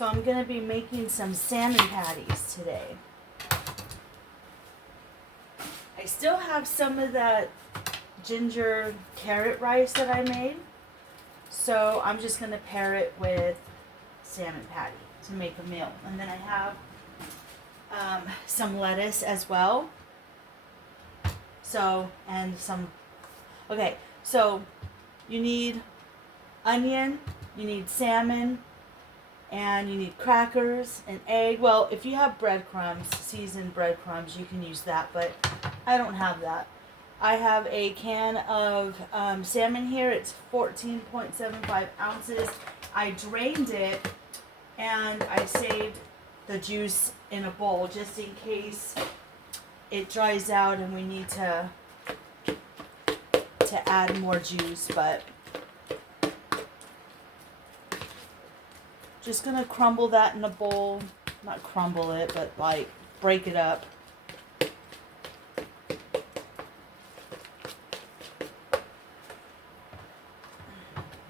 So I'm going to be making some salmon patties today. I still have some of that ginger carrot rice that I made. So I'm just going to pair it with salmon patty to make a meal. And then I have some lettuce as well. So, and some, okay, so you need onion, you need salmon, and you need crackers, an egg. Well, if you have breadcrumbs, seasoned breadcrumbs, you can use that, but I don't have that. I have a can of salmon here. It's 14.75 ounces. I drained it and I saved the juice in a bowl just in case it dries out and we need to add more juice, but just gonna crumble that in a bowl. Not crumble it, but like break it up.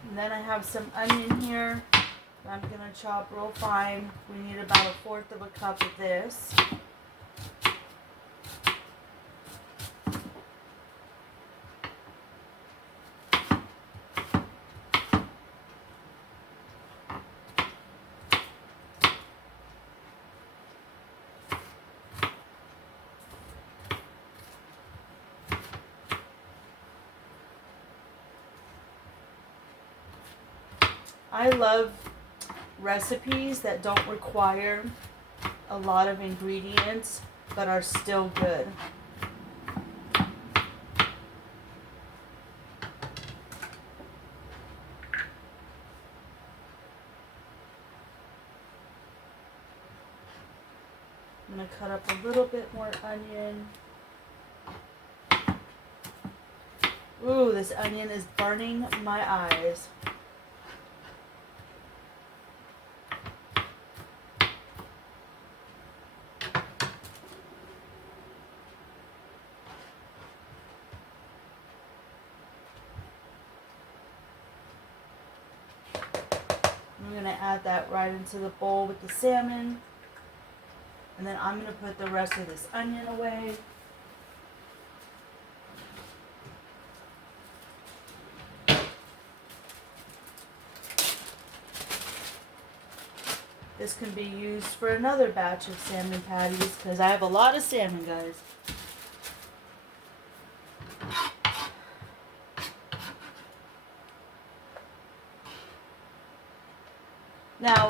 And then I have some onion here that I'm gonna chop real fine. We need about 1/4 of a cup of this. I love recipes that don't require a lot of ingredients but are still good. I'm going to cut up a little bit more onion. Ooh, this onion is burning my eyes. I'm going to add that right into the bowl with the salmon. And then I'm going to put the rest of this onion away. This can be used for another batch of salmon patties because I have a lot of salmon, guys. Now,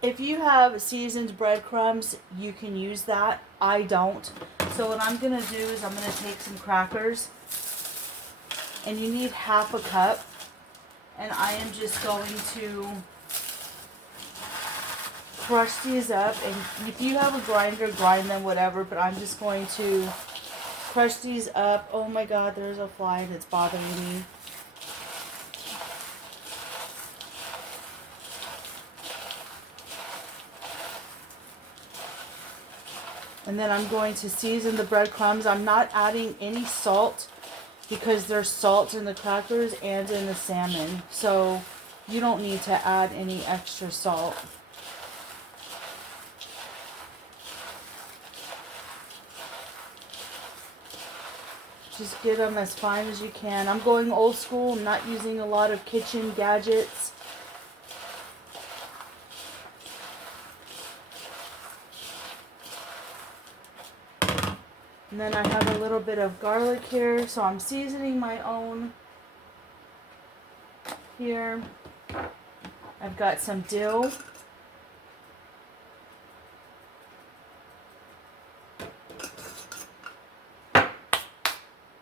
if you have seasoned breadcrumbs, you can use that. I don't. So what I'm going to do is I'm going to take some crackers. And you need 1/2 cup. And I am just going to crush these up. And if you have a grinder, grind them, whatever. But I'm just going to crush these up. Oh my God, there's a fly that's bothering me. And then I'm going to season the breadcrumbs. I'm not adding any salt because there's salt in the crackers and in the salmon. So you don't need to add any extra salt. Just get them as fine as you can. I'm going old school. I'm not using a lot of kitchen gadgets. And then I have a little bit of garlic here, so I'm seasoning my own here. I've got some dill.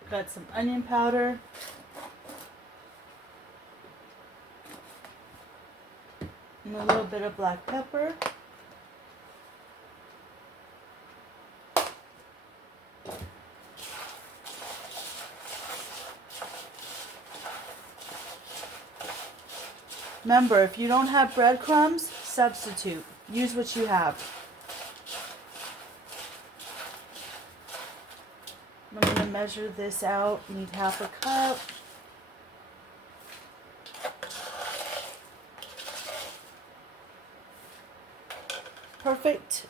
Got some onion powder. And a little bit of black pepper. Remember, if you don't have breadcrumbs, substitute. Use what you have. I'm going to measure this out. You need 1/2 cup. Perfect.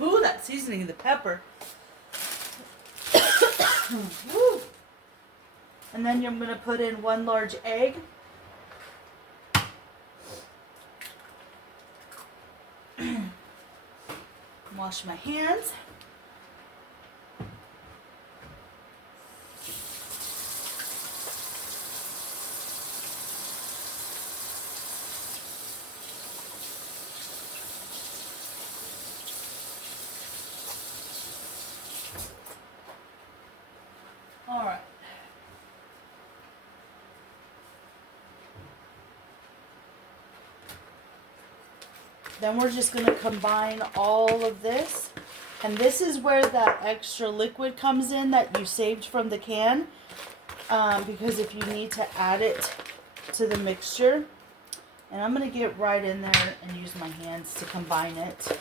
Ooh, that seasoning of the pepper. Woo. And then I'm going to put in 1 large egg. Wash my hands. All right. Then we're just going to combine all of this. And this is where that extra liquid comes in that you saved from the can. Because if you need to add it to the mixture. And I'm going to get right in there and use my hands to combine it.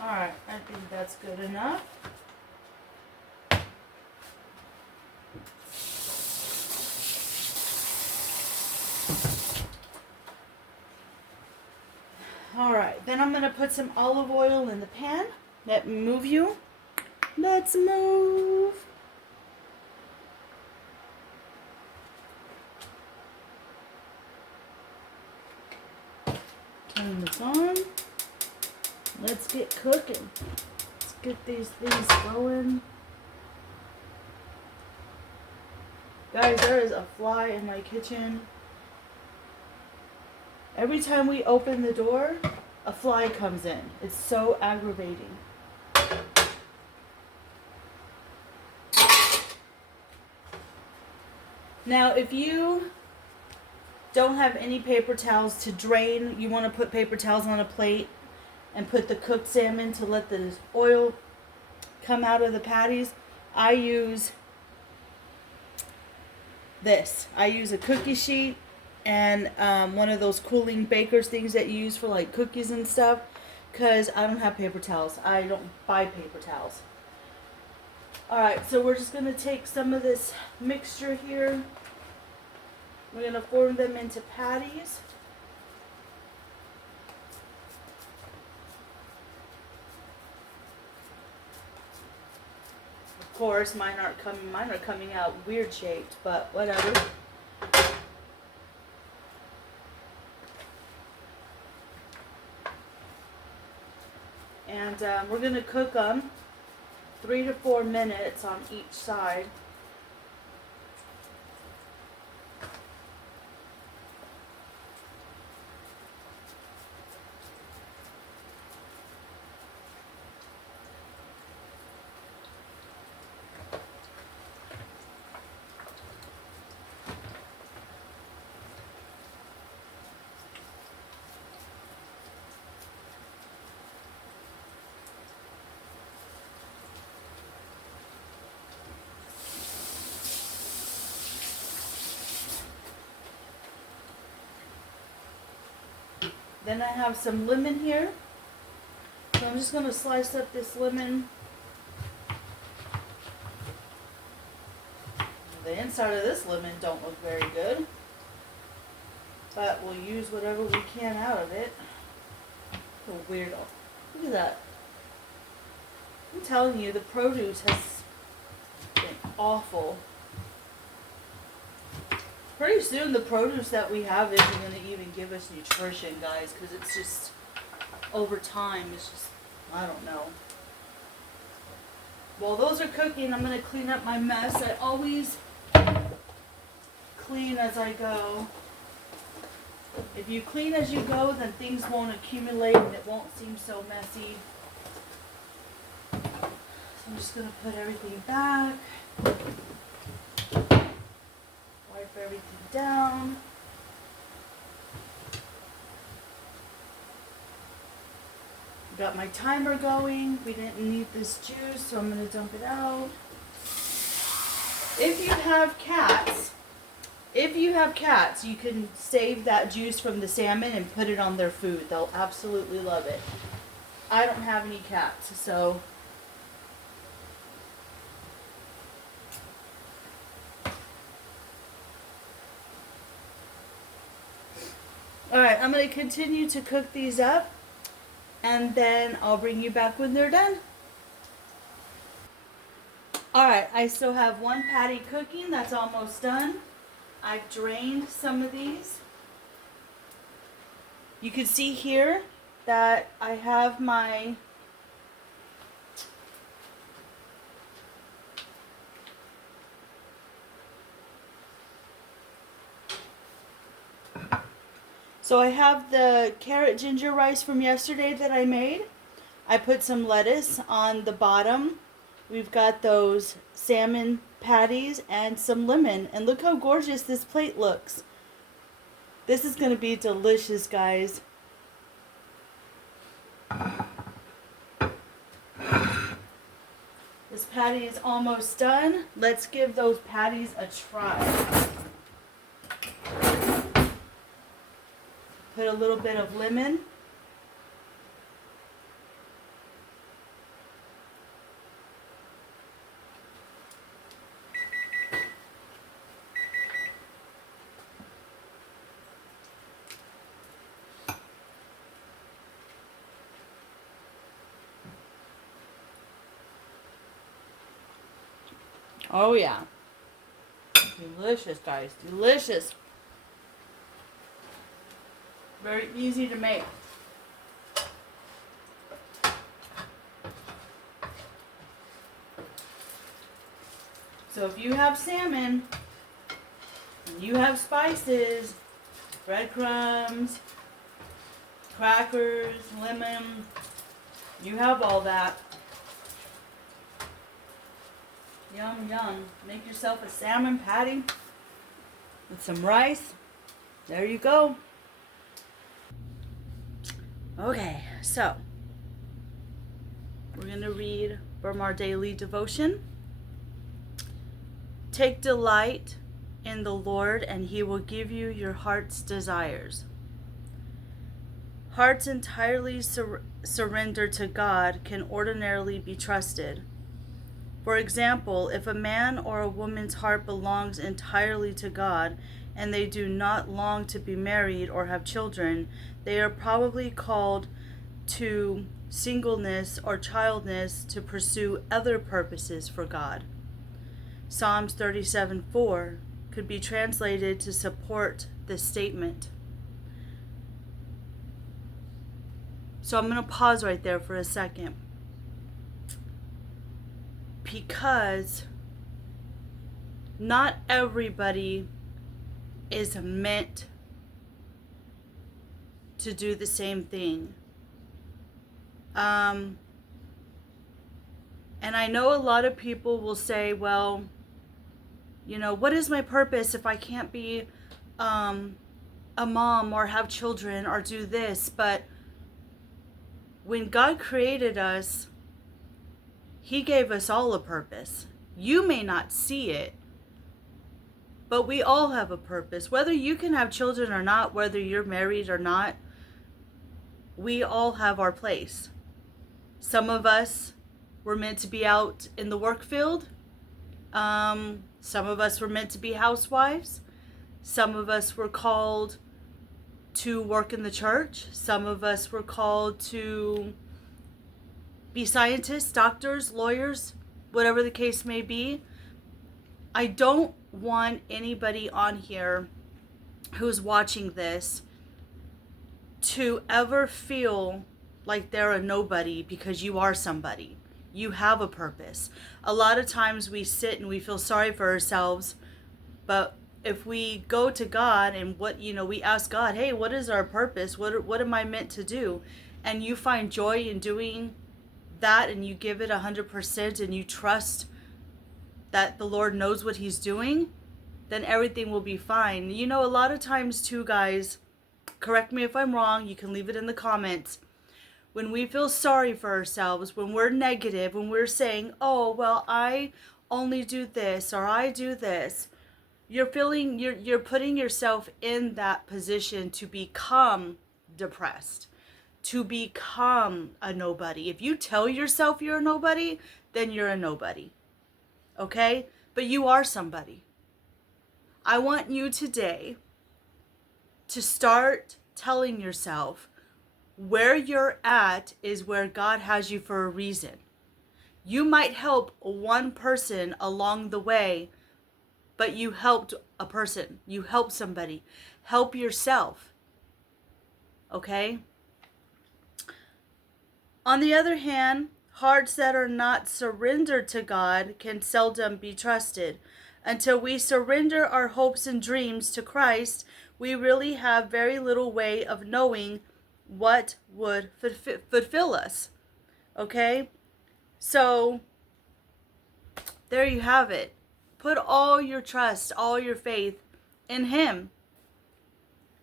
Alright, I think that's good enough. Alright, then I'm going to put some olive oil in the pan. Let me move you. Let's move. Turn this on. Let's get cooking. Let's get these things going. Guys, there is a fly in my kitchen. Every time we open the door, a fly comes in. It's so aggravating. Now, if you don't have any paper towels to drain, you want to put paper towels on a plate and put the cooked salmon to let the oil come out of the patties. I use this. I use a cookie sheet and one of those cooling bakers things that you use for like cookies and stuff, because I don't have paper towels. I don't buy paper towels. Alright, so we're just going to take some of this mixture here. We're going to form them into patties. Of course, mine are coming out weird shaped, but whatever. And we're going to cook them 3 to 4 minutes on each side. Then I have some lemon here. So I'm just going to slice up this lemon. The inside of this lemon don't look very good, but we'll use whatever we can out of it. A weirdo. Look at that. I'm telling you, the produce has been awful. Pretty soon the produce that we have isn't going to even give us nutrition, guys, because it's just, over time, it's just, I don't know. While those are cooking, I'm going to clean up my mess. I always clean as I go. If you clean as you go, then things won't accumulate and it won't seem so messy. So I'm just going to put everything back. Wipe everything down. Got my timer going. We didn't need this juice, so I'm going to dump it out. If you have cats, you can save that juice from the salmon and put it on their food. They'll absolutely love it. I don't have any cats, so alright, I'm going to continue to cook these up, and then I'll bring you back when they're done. Alright, I still have one patty cooking. That's almost done. I've drained some of these. You can see here that I have my So I have the carrot ginger rice from yesterday that I made. I put some lettuce on the bottom. We've got those salmon patties and some lemon. And look how gorgeous this plate looks. This is going to be delicious, guys. This patty is almost done. Let's give those patties a try. Put a little bit of lemon. Oh yeah. Delicious, guys. Delicious. Very easy to make. So if you have salmon, and you have spices, breadcrumbs, crackers, lemon, you have all that. Yum, yum. Make yourself a salmon patty with some rice. There you go. Okay, so we're going to read from our daily devotion. Take delight in the Lord, and He will give you your heart's desires. Hearts entirely surrendered to God can ordinarily be trusted. For example, if a man or a woman's heart belongs entirely to God, and they do not long to be married or have children, they are probably called to singleness or childlessness to pursue other purposes for God. Psalms 37:4 could be translated to support this statement. So I'm going to pause right there for a second. Because not everybody is meant to do the same thing. And I know a lot of people will say, well, you know, what is my purpose if I can't be a mom or have children or do this? But when God created us, He gave us all a purpose. You may not see it, but we all have a purpose. Whether you can have children or not, whether you're married or not, we all have our place. Some of us were meant to be out in the work field. Some of us were meant to be housewives. Some of us were called to work in the church. Some of us were called to be scientists, doctors, lawyers, whatever the case may be. I don't want anybody on here who's watching this to ever feel like they're a nobody because you are somebody. You have a purpose. A lot of times we sit and we feel sorry for ourselves, but if we go to God and we ask God, hey, what is our purpose? What am I meant to do? And you find joy in doing that, and you give it 100%, and you trust that the Lord knows what He's doing, then everything will be fine. You know, a lot of times too, guys, correct me if I'm wrong, you can leave it in the comments. when we feel sorry for ourselves, when we're negative, when we're saying, oh, well, I only do this or I do this, you're putting yourself in that position to become depressed, to become a nobody. If you tell yourself you're a nobody, then you're a nobody. Okay? But you are somebody. I want you today to start telling yourself where you're at is where God has you for a reason. You might help one person along the way, but you helped a person. You helped somebody. Help yourself. Okay? On the other hand, hearts that are not surrendered to God can seldom be trusted. Until we surrender our hopes and dreams to Christ, we really have very little way of knowing what would fulfill us. Okay? So, there you have it. Put all your trust, all your faith in Him.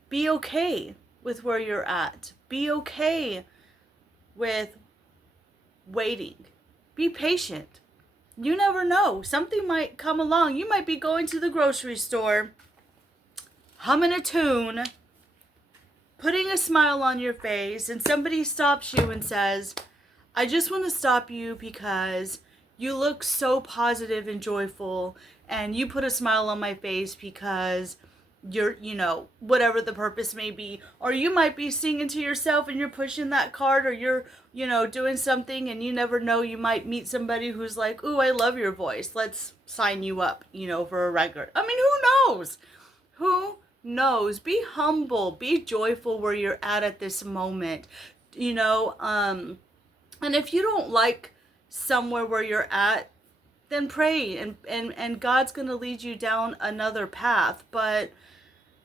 Be okay with where you're at. Be okay with waiting. Be patient. You never know. Something might come along. You might be going to the grocery store, humming a tune, putting a smile on your face, and somebody stops you and says, I just want to stop you because you look so positive and joyful, and you put a smile on my face because you're, whatever the purpose may be. Or you might be singing to yourself and you're pushing that cart, or you're, doing something, and you never know, you might meet somebody who's like, ooh, I love your voice. Let's sign you up, for a record. I mean, who knows? Who knows? Be humble, be joyful where you're at this moment, and if you don't like somewhere where you're at, then pray, and God's going to lead you down another path. But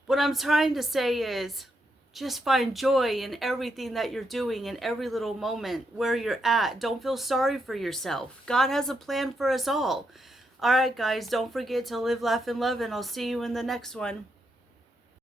what I'm trying to say is just find joy in everything that you're doing, in every little moment where you're at. Don't feel sorry for yourself. God has a plan for us all. All right, guys, don't forget to live, laugh, and love, and I'll see you in the next one.